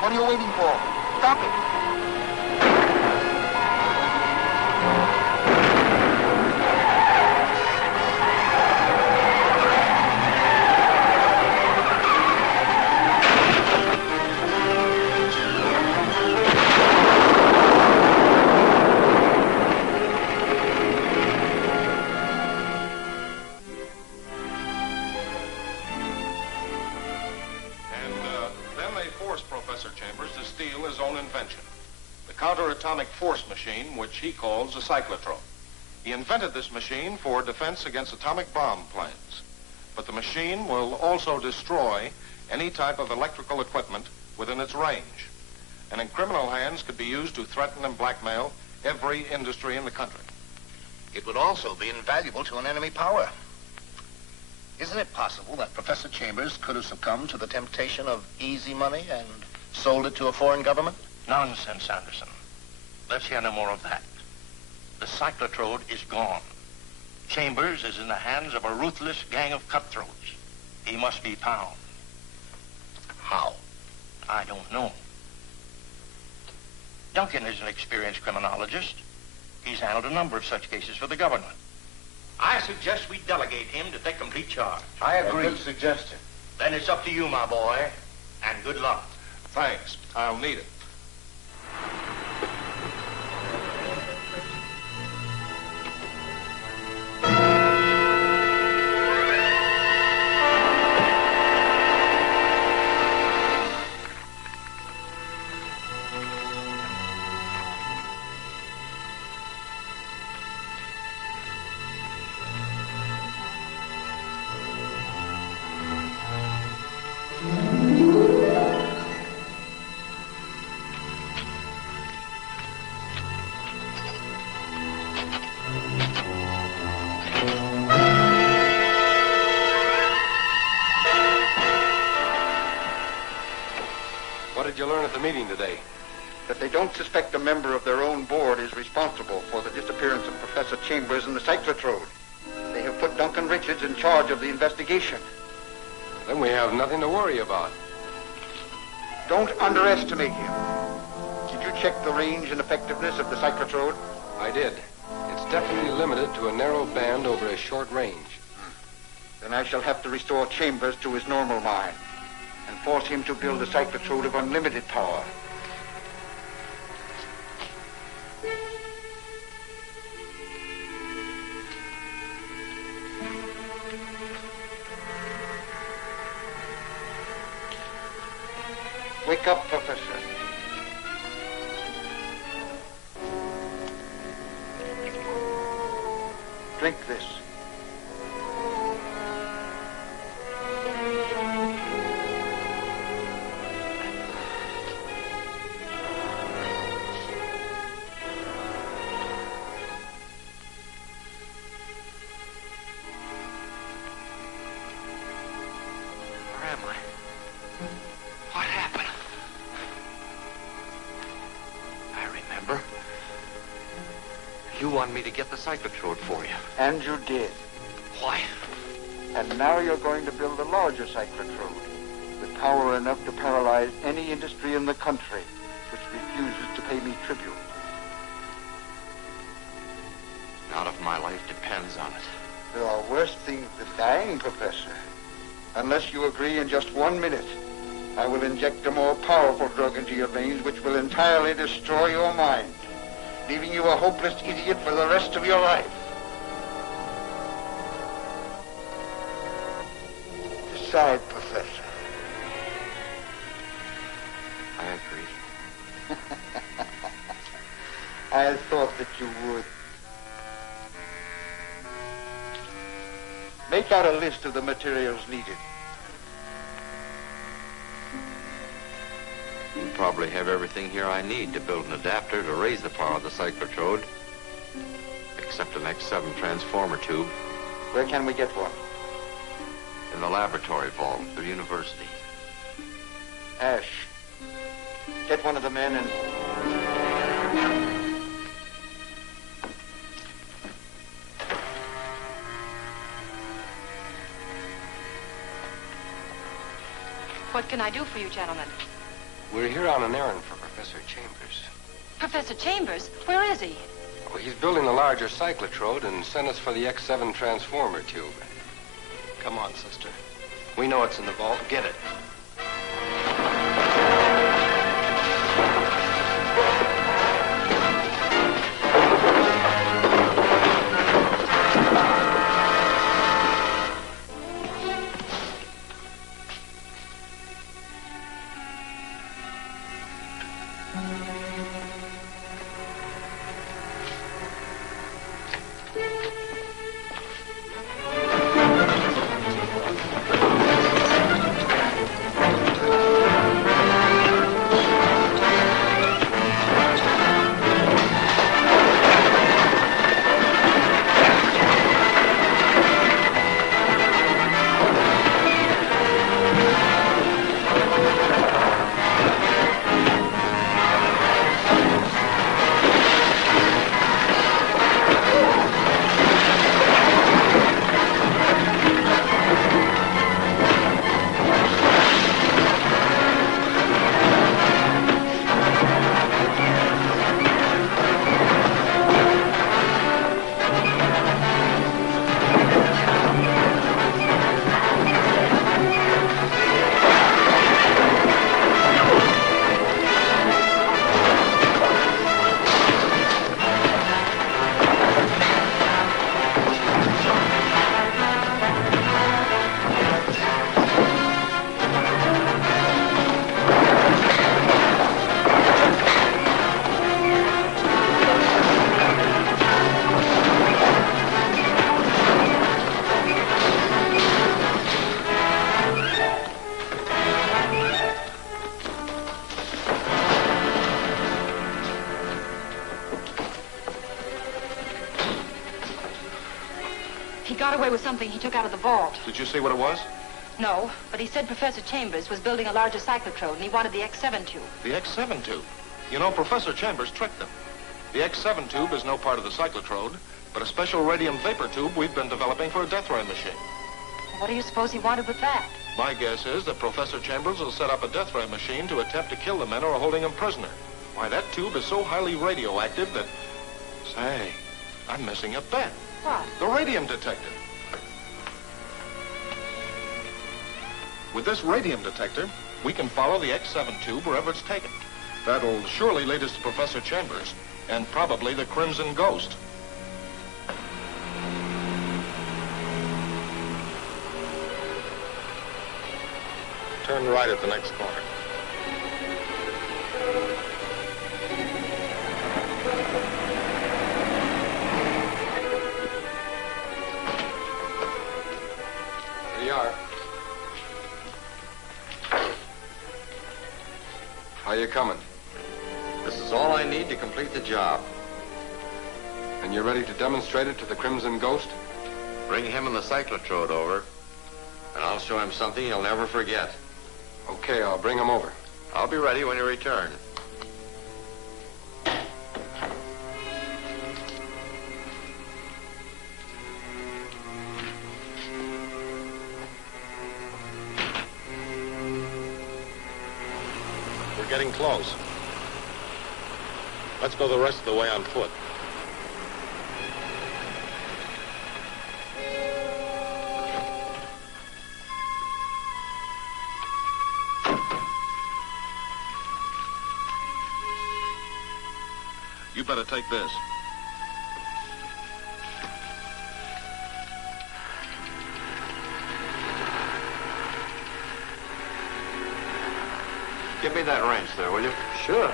What are you waiting for? Stop it! Professor Chambers to steal his own invention, the counter-atomic force machine, which he calls a cyclotron. He invented this machine for defense against atomic bomb plans. But the machine will also destroy any type of electrical equipment within its range, and in criminal hands could be used to threaten and blackmail every industry in the country. It would also be invaluable to an enemy power. Isn't it possible that Professor Chambers could have succumbed to the temptation of easy money and sold it to a foreign government? Nonsense, Anderson. Let's hear no more of that. The cyclotrode is gone. Chambers is in the hands of a ruthless gang of cutthroats. He must be found. How? I don't know. Duncan is an experienced criminologist. He's handled a number of such cases for the government. I suggest we delegate him to take complete charge. I agree. Good suggestion. Then it's up to you, my boy, and good luck. Thanks. I'll need it. What did you learn at the meeting today? That they don't suspect a member of their own board is responsible for the disappearance of Professor Chambers and the cyclotrode. They have put Duncan Richards in charge of the investigation. Then we have nothing to worry about. Don't underestimate him. Did you check the range and effectiveness of the cyclotrode? I did. It's definitely limited to a narrow band over a short range. Then I shall have to restore Chambers to his normal mind and force him to build a cyclotrode of unlimited power. Wake up, Professor. Drink this. Where am I? What happened? I remember. You wanted me to get the cyclotrode for you. And you did. Why? And now you're going to build a larger cyclotrode with power enough to paralyze any industry in the country which refuses to pay me tribute. Not if my life depends on it. There are worse things than dying, Professor. Unless you agree in just 1 minute, I will inject a more powerful drug into your veins which will entirely destroy your mind, leaving you a hopeless idiot for the rest of your life. Decide, Professor. I agree. I thought that you would. Make out a list of the materials needed. You probably have everything here I need to build an adapter to raise the power of the cyclotrode, except an X7 transformer tube. Where can we get one? In the laboratory vault of the university. Ash, get one of the men and... What can I do for you, gentlemen? We're here on an errand for Professor Chambers. Professor Chambers? Where is he? Oh, he's building a larger cyclotrode and sent us for the X7 transformer tube. Come on, sister. We know it's in the vault. Get it. He got away with something he took out of the vault. Did you see what it was? No, but he said Professor Chambers was building a larger cyclotrode, and he wanted the X7 tube. The X7 tube. You know, Professor Chambers tricked them. The X7 tube is no part of the cyclotrode, but a special radium vapor tube we've been developing for a death ray machine. What do you suppose he wanted with that? My guess is that Professor Chambers will set up a death ray machine to attempt to kill the men who are holding him prisoner. Why, that tube is so highly radioactive that... Say, I'm missing a bet. What? The radium detector. With this radium detector, we can follow the X7 tube wherever it's taken. That'll surely lead us to Professor Chambers, and probably the Crimson Ghost. Turn right at the next corner. Here you are. How you coming? This is all I need to complete the job. And you're ready to demonstrate it to the Crimson Ghost? Bring him and the cyclotrode over, and I'll show him something he'll never forget. Okay, I'll bring him over. I'll be ready when you return. We're getting close. Let's go the rest of the way on foot. You better take this. Give me that wrench there, will you? Sure.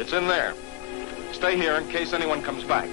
It's in there. Stay here in case anyone comes back.